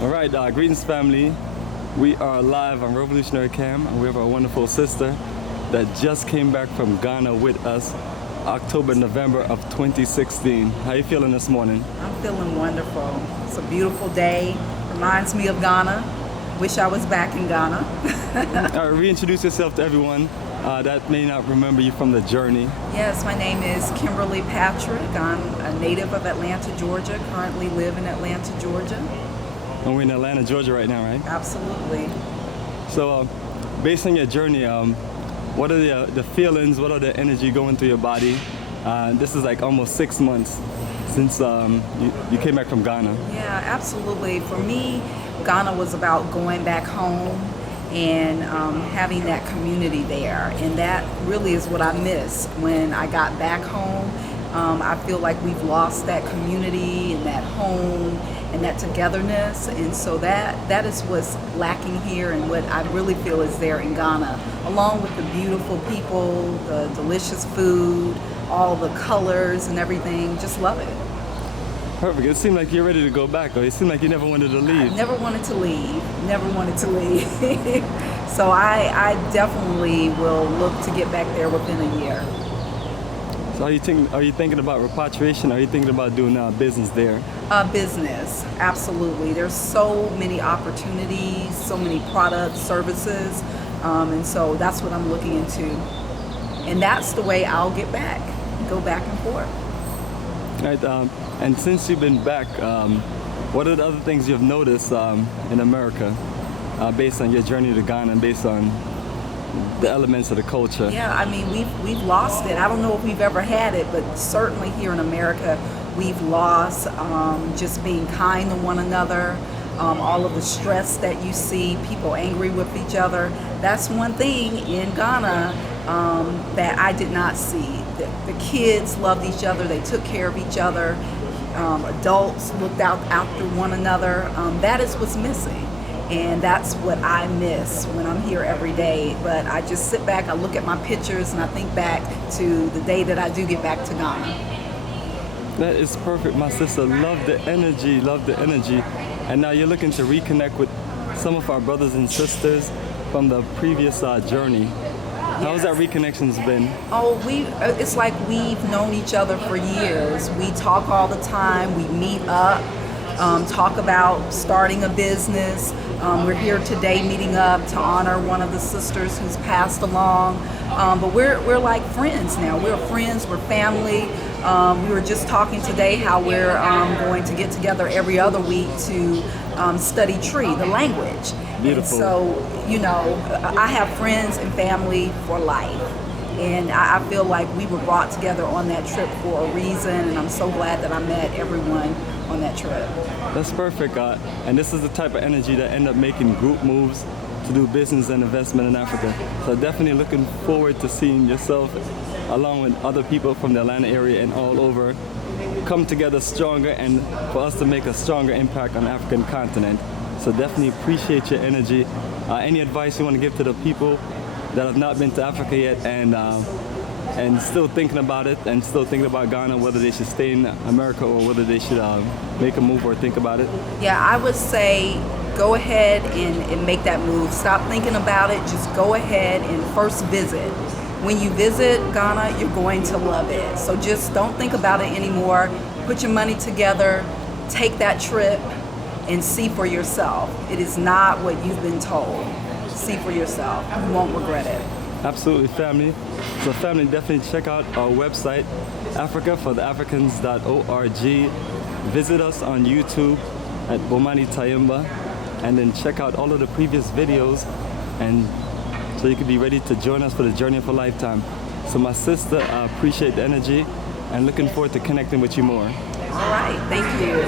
All right, greetings family. We are live on Revolutionary Cam, and we have our wonderful sister that just came back from Ghana with us, October, November of 2016. How you feeling this morning? I'm feeling wonderful. It's a beautiful day. Reminds me of Ghana. Wish I was back in Ghana. All right, reintroduce yourself to everyone that may not remember you from the journey. Yes, my name is Kimberly Patrick. I'm a native of Atlanta, Georgia. Currently live in Atlanta, Georgia. And we're in Atlanta, Georgia right now, right? Absolutely. So, based on your journey, what are the feelings, what are the energy going through your body? This is like almost 6 months since you came back from Ghana. Yeah, absolutely. For me, Ghana was about going back home and having that community there. And that really is what I miss when I got back home. I feel like we've lost that community and that home and that togetherness, and so that is what's lacking here and what I really feel is there in Ghana, along with the beautiful people, the delicious food, all the colors and everything. Just love it. Perfect. It seemed like you're ready to go back, or it seemed like you never wanted to leave. I never wanted to leave. Never wanted to leave. So I definitely will look to get back there within a year. So are you thinking about repatriation? Are you thinking about doing business there? Business, absolutely. There's so many opportunities, so many products, services, and so that's what I'm looking into. And that's the way I'll get back, go back and forth. Right. And since you've been back, what are the other things you've noticed in America, based on your journey to Ghana and based on the elements of the culture? Yeah, I mean, we've lost it. I don't know if we've ever had it, but certainly here in America, we've lost just being kind to one another, all of the stress that you see, people angry with each other. That's one thing in Ghana that I did not see. The kids loved each other, they took care of each other, adults looked out after one another. That is what's missing. And that's what I miss when I'm here every day. But I just sit back, I look at my pictures, and I think back to the day that I do get back to Ghana. That is perfect, my sister. Love the energy, love the energy. And now you're looking to reconnect with some of our brothers and sisters from the previous journey. How's that reconnections been? Oh, it's like we've known each other for years. We talk all the time, we meet up, talk about starting a business. We're here today meeting up to honor one of the sisters who's passed along. But we're like friends now. We're friends, we're family. We were just talking today how we're going to get together every other week to study Tree, the language. Beautiful. And so, you know, I have friends and family for life. And I feel like we were brought together on that trip for a reason, and I'm so glad that I met everyone on that trip. That's perfect. And this is the type of energy that end up making group moves to do business and investment in Africa. So definitely looking forward to seeing yourself along with other people from the Atlanta area and all over come together stronger, and for us to make a stronger impact on the African continent. So definitely appreciate your energy. Any advice you want to give to the people that have not been to Africa yet and still thinking about it and still thinking about Ghana, whether they should stay in America or whether they should make a move or think about it? Yeah, I would say go ahead and make that move. Stop thinking about it. Just go ahead and first visit. When you visit Ghana, you're going to love it. So just don't think about it anymore. Put your money together, take that trip, and see for yourself. It is not what you've been told. See for yourself. You won't regret it. Absolutely, family. So family, definitely check out our website, africafortheafricans.org. Visit us on YouTube at Bomani Tayimba, and then check out all of the previous videos, and so you can be ready to join us for the journey of a lifetime. So my sister, I appreciate the energy and looking forward to connecting with you more. All right, thank you.